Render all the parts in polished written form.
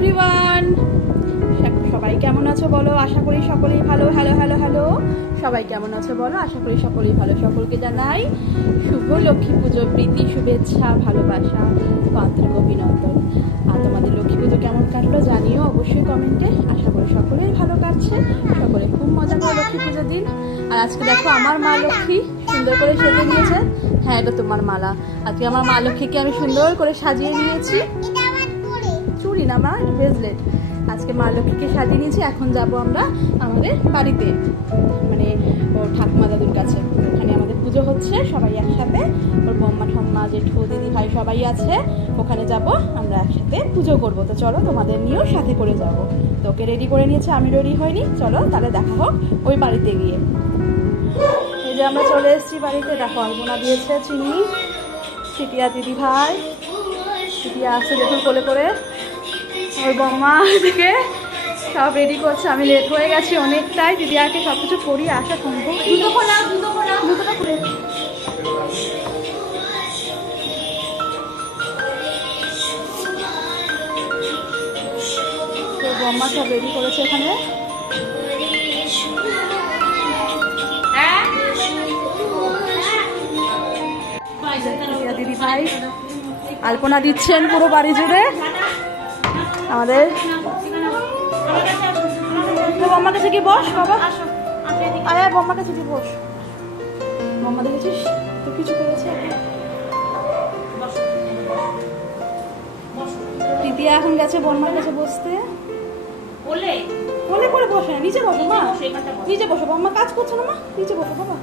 Everyone, সবাই কেমন আছো বলো? আশা করি সকলেই ভালো। হ্যালো হ্যালো হ্যালো, সবাই কেমন আছো বলো? আশা করি সকলেই ভালো। সকলকে জানাই শুভ লক্ষ্মী পুজোর প্রীতি, শুভেচ্ছা, ভালোবাসা, আন্তরিক অভিনন্দন। আর তোমাদের লক্ষ্মী পুজো কেমন কাটলো জানিও অবশ্যই কমেন্টে। আশা করি সকলেই ভালো কাটছে, সকলে খুব মজা করে লক্ষ্মী পুজোর দিন। আর আজকে দেখো আমার মা লক্ষ্মী সুন্দর করে সেজে নিয়েছে। হ্যাঁ, এটা তোমার মালা। আজকে আমার মা লক্ষ্মীকে আমি সুন্দর করে সাজিয়ে নিয়েছি। চুড়ি না মা, এটা ব্রেসলেট। আজকে মা লক্ষ্মীকে সাজিয়ে নিয়েছি। এখন যাব আমরা আমাদের বাড়িতে, মানে ওর ঠাকুমা দাদুর কাছে। ওখানে আমাদের পুজো হচ্ছে, সবাই একসাথে। ওর বম্মা ঠাম্মা জেঠু দিদি ভাই সবাই আছে। ওখানে যাব, আমরা একসাথে পুজো করবো। তো চলো তোমাদের নিয়েও সাথে করে যাব। তো ওকে রেডি করে নিয়েছে, আমি রেডি হইনি। চলো তাহলে দেখা হোক ওই বাড়িতে গিয়ে। এই যে আমরা চলে এসেছি বাড়িতে। দেখো আলপনা দিয়েছে চিনি, সিটিয়া দিদি ভাই, সিটিয়া আসছে জেঠুর কোলে করে। ওর বম্মা থেকে সব রেডি করছে। আমি লেট হয়ে গেছি অনেকটাই। দিদিয়াকে সব কিছু করিয়ে আসা সম্ভব। জুতোটা খুলে তো বম্মা সব রেডি করেছে এখানে। দিদি ভাই আলপনা দিচ্ছেন পুরো বাড়ি জুড়ে আমাদের। বম্মার কাছে কি বস বাবা, আরে বম্মার কাছে কি বস। বম্মা দেখেছিস তো কিছু করেছে। দিদিয়া এখন গেছে বম্মার কাছে বসতে। কোলে কোলে করে বসে না, নিচে বসো মা, নিচে বসো। বম্মা কাজ করছে না মা, নিচে বসো বাবা।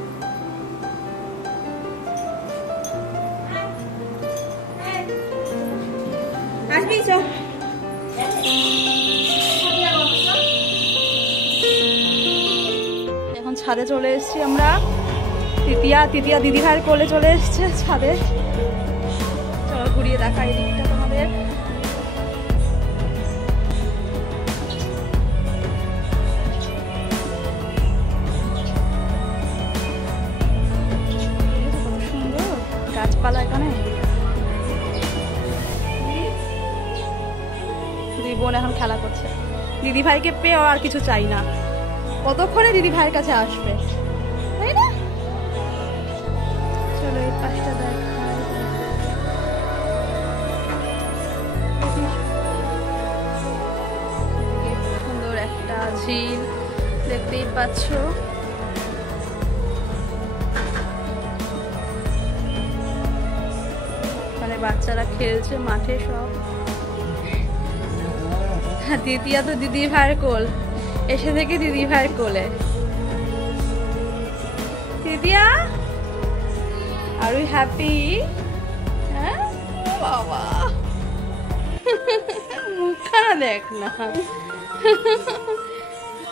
আসবি চল। এখন ছাদে চলে এসেছি আমরা। তৃতীয়া দিদি ভাইয়ের কোলে চলে এসছে ছাদে। চলো ঘুরিয়ে দেখা এই দিকটা তোমাদের। কত সুন্দর গাছপালা এখানে। বোন এখন খেলা করছে। দিদি ভাইকে পেয়ে আর কিছু চাই না। কতক্ষণে দিদি ভাইয়ের কাছে আসবে, তাই না? চলো এই পাশটা সুন্দর একটা ঝিল দেখতেই পাচ্ছ। মানে বাচ্চারা খেলছে মাঠে সব। দিদিয়া তো দিদি ভাইয়ের কোল, এসে থেকে দিদি ভাইয়ের কোলে। দিদিয়া আর ইউ হ্যাপি? হ্যাঁ বাবা, মুখখানা দেখ না।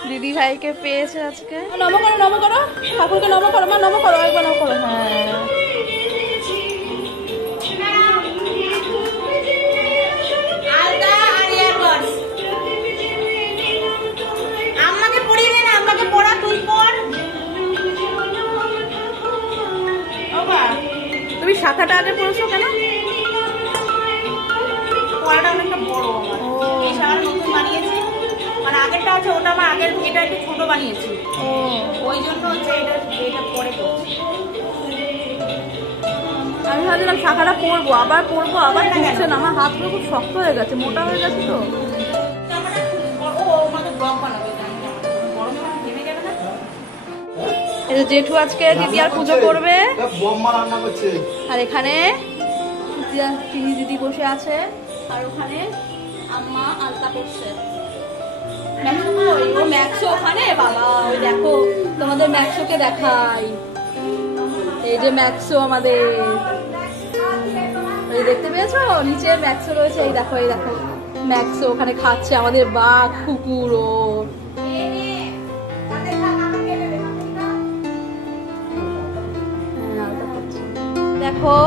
দিদি ভাইকে পেয়েছে আজকে। নম করো নম করো, ঠাকুরকে নম করো মা, নম করো, একবার নম করো। হ্যাঁ তুমি শাখাটা আগে পড়েছো কেন? পড়াটা অনেকটা বড় আমার। এই শাখাটা নতুন বানিয়েছি, মানে আগেরটা আছে ওটা আমার আগের, এটা একটু ছোট বানিয়েছি। ও ওই জন্য হচ্ছে এটা পরে করছি। আমি ভাবছিলাম শাখাটা পরবো, আবার পরবো, আবার ঢুকছে না। আমার হাতগুলো খুব শক্ত হয়ে গেছে, মোটা হয়ে গেছে তো। এই যে জেঠু আজকে দিদিয়ার পুজো করবে। আর এখানে তিনি দিদি বসে আছে, আর ওখানে আম্মা আলতা করছে। ও ম্যাক্সো ওখানে, বাবা ওই দেখো তোমাদের ম্যাক্সোকে দেখাই। এই যে ম্যাক্সো আমাদের, এই দেখতে পেয়েছো নিচে ম্যাক্সো রয়েছে। এই দেখো এই দেখো ম্যাক্সো ওখানে খাচ্ছে। আমাদের বাঘ কুকুর। ও দেখো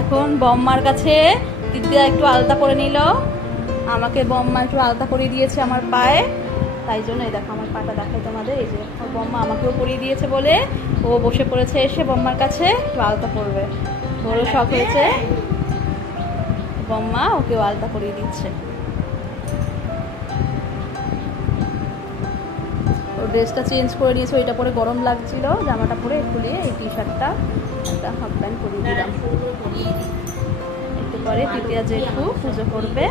এখন বম্মার কাছে দিদিয়া একটু আলতা করে নিল। আমাকে বম্মা একটু আলতা করিয়ে দিয়েছে আমার পায়ে, তাই জন্য এই দেখো আমার পাটা দেখাই তোমাদের। এই যে ওর বম্মা আমাকেও করিয়ে দিয়েছে বলে ও বসে পড়েছে এসে বম্মার কাছে একটু আলতা করবে। ওরও শখ হয়েছে, বম্মা ওকেও আলতা করিয়ে দিচ্ছে। ও ড্রেসটা চেঞ্জ করে নিয়েছে, ওইটা পরে গরম লাগছিল, জামাটা পরে খুলে এই টি শার্টটা একটা হাফ প্যান্ট পরিয়ে দিলাম। একটু পরে তৃতীয়া জেঠু পুজো করবে।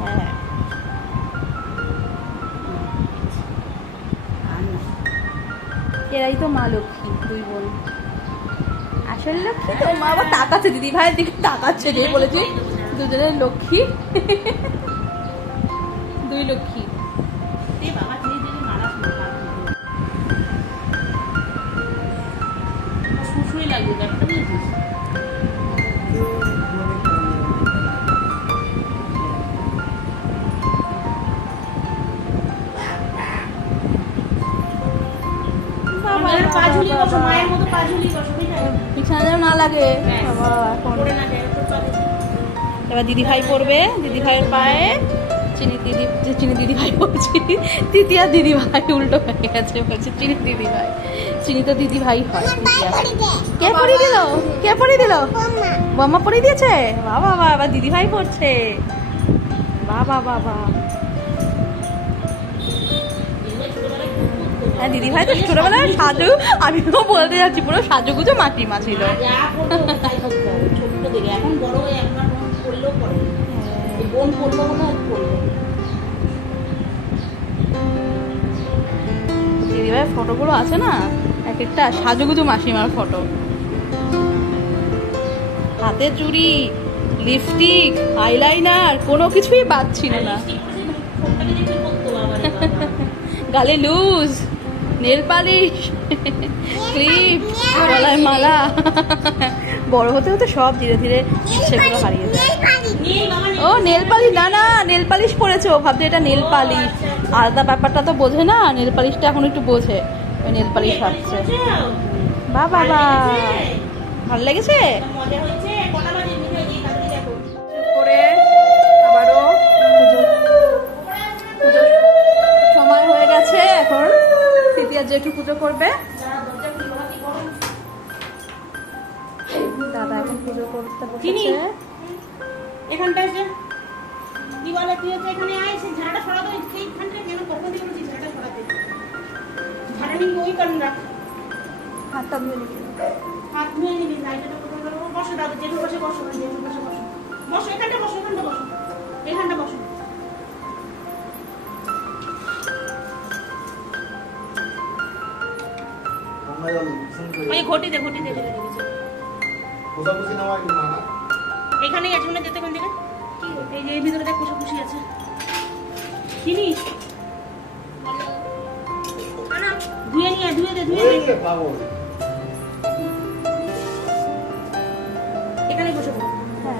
হ্যাঁ, এরাই তো মা লক্ষ্মী, দুই বোন। আসলে লক্ষ্মী তো মা আবার তাকাচ্ছে, দিদি ভাইয়ের দিকে তাকাচ্ছে, যে বলেছে দুজনের লক্ষ্মী, দুই লক্ষ্মী। শুশুই লাগবে ব্যাপারটা, বুঝেছিস? বিছানা যেন না লাগে বাবা। এখন এবার দিদি ভাই পড়বে, দিদি ভাইয়ের পায়ে চিনি দিদি ভাই বলছি, তৃতীয়া দিদি ভাই উল্টো হয়ে গেছে, বলছে চিনি দিদি ভাই। চিনি তো দিদি ভাই হয়। কে পড়িয়ে দিল? কে পড়িয়ে দিল? মাম্মা পড়িয়ে দিয়েছে। বাবা বাবা, এবার দিদি ভাই পড়ছে। বাবা বাবা, হ্যাঁ দিদি ভাই তো ছোটবেলায় সাজু, আমি তো বলতে যাচ্ছি পুরো সাজুগুজো মাটিমা ছিল। এখন বড় হয়ে এখন পড়লেও পড়ে, বোন পড়লো বলে পড়লো। দিদি ভাইয়ের ফটোগুলো আছে না, এক একটা সাজুগুজু মাসিমার ফটো। হাতে চুড়ি, লিপস্টিক, আইলাইনার, কোনো কিছুই বাদ ছিল না। গালে লুজ, নেল পালিশ, ক্লিপ, গলায় মালা। বড় হতে হতে সব ধীরে ধীরে ইচ্ছেগুলো হারিয়ে যায়। ও নেল পালিশ, না না নেল পালিশ পরেছে, ও ভাবছে এটা নেল পালিশ। আলাদা ব্যাপারটা তো বোঝে না, নেল পালিশটা এখন একটু বোঝে, ওই নেল পালিশ ভাবছে। বা বাবা, ভালো লেগেছে করে। আবারও পুজো সময় হয়ে গেছে, এখন তৃতীয়া জেঠু পুজো করবে। দাদা এখন পুজো করতে বসেছে। এখানটা এসে কি বলে, তুই হচ্ছে এখানে আয়, সে ঝাড়াটা সরাতে, সেইখানটা কেন কখন দিয়ে বলছি ঝাড়াটা সরাতে, ঝাড়া নিবি ওই কারণ রাখ, হাতটা ধুয়ে নিবি, হাত ধুয়ে নিবি। লাইটটা বসো দাদা, জেঠু বসে বসো, জেঠু বসে বসো, বসো এখানটা বসো, এখানটা বসো, এখানটা বসো। ওই ঘটি দে, ঘটি দে, এখানেই আছে মনে, যেতে কোন দিকে, এই যে এই ভিতরে দেখ কুশি আছে, চিনিস না, ধুয়ে নিয়ে, ধুয়ে দে, ধুয়ে দে, এখানে বসে পড়ো। হ্যাঁ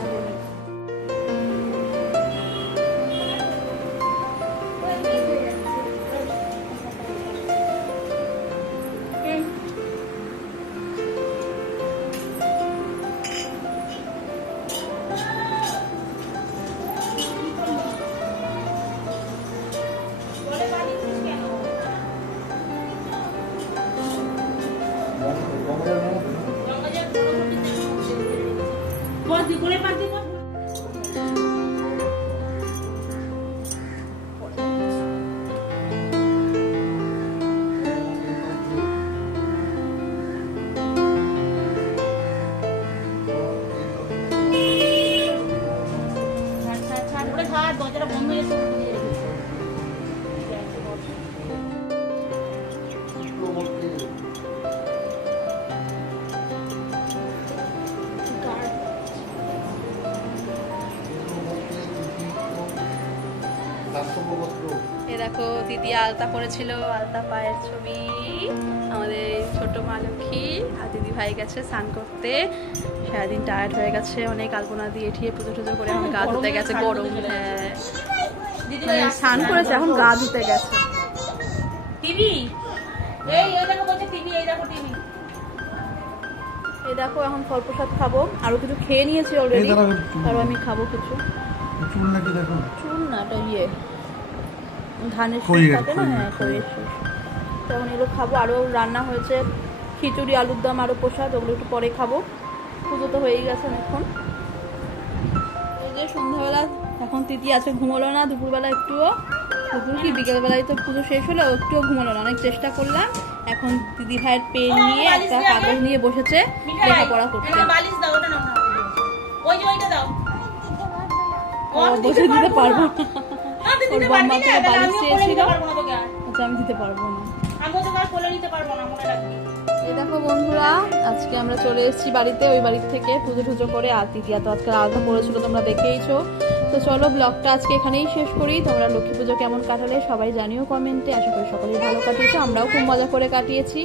দেখো দিদি আলতা পরেছিল, আলতা পায়ের ছবি, আমাদের ছোট মা লক্ষ্মী। আর দিদি ভাই গেছে স্নান করতে, সারাদিন টায়ার্ড হয়ে গেছে, অনেক আলপনা দিয়ে ঠিয়ে পুজো টুজো করে এখন গা ধুতে গেছে। গরম, হ্যাঁ মানে স্নান করেছে, এখন গা ধুতে গেছে। টিভি এই দেখো, বলছে টিভি, এই দেখো টিভি। এই দেখো এখন ফল প্রসাদ খাবো, আরো কিছু খেয়ে নিয়েছি অলরেডি, আরো আমি খাবো কিছু। চুল নাকি দেখো, চুল না, এটা ইয়ে ধানের শীষ থাকে না, হ্যাঁ শরীরের শীষ। তখন এগুলো খাবো। আরও রান্না হয়েছে খিচুড়ি, আলুর দম, আরও প্রসাদ, ওগুলো একটু পরে খাবো। পুজো তো হয়েই গেছে অনেকক্ষণ। এই যে সন্ধ্যাবেলা এখন তিথি আছে, ঘুমোলো না দুপুরবেলা একটুও। দুপুর কি বিকেলবেলায় তো পুজো শেষ হলো, একটুও ঘুমোলো না। অনেক চেষ্টা করলাম। এখন দিদি ভাইয়ের পেন নিয়ে একটা কাগজ নিয়ে বসেছে লেখাপড়া করতে। বসে দিতে পারবো না, ওর বাবা থেকে বালিশ চেয়েছিল। আচ্ছা আমি দিতে পারবো না। এই দেখো বন্ধুরা, আজকে আমরা চলে এসেছি বাড়িতে, ওই বাড়ির থেকে পুজো টুজো করে। আর দিদিয়া তো আজকে আলাদা করেছিল, তোমরা দেখেইছো। তো চলো ব্লগটা আজকে এখানেই শেষ করি। তোমরা লক্ষ্মী পুজো কেমন কাটালে সবাই জানিও কমেন্টে। আশা করি সকলেই ভালো কাটিয়েছো, আমরাও খুব মজা করে কাটিয়েছি।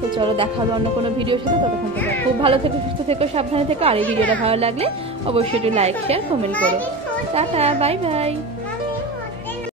তো চলো দেখা হবে অন্য কোনো ভিডিওর সাথে। ততক্ষণ থেকে খুব ভালো থেকো, সুস্থ থেকো, সাবধানে থেকো। আর এই ভিডিওটা ভালো লাগলে অবশ্যই একটু লাইক, শেয়ার, কমেন্ট করো। Tata, bye bye.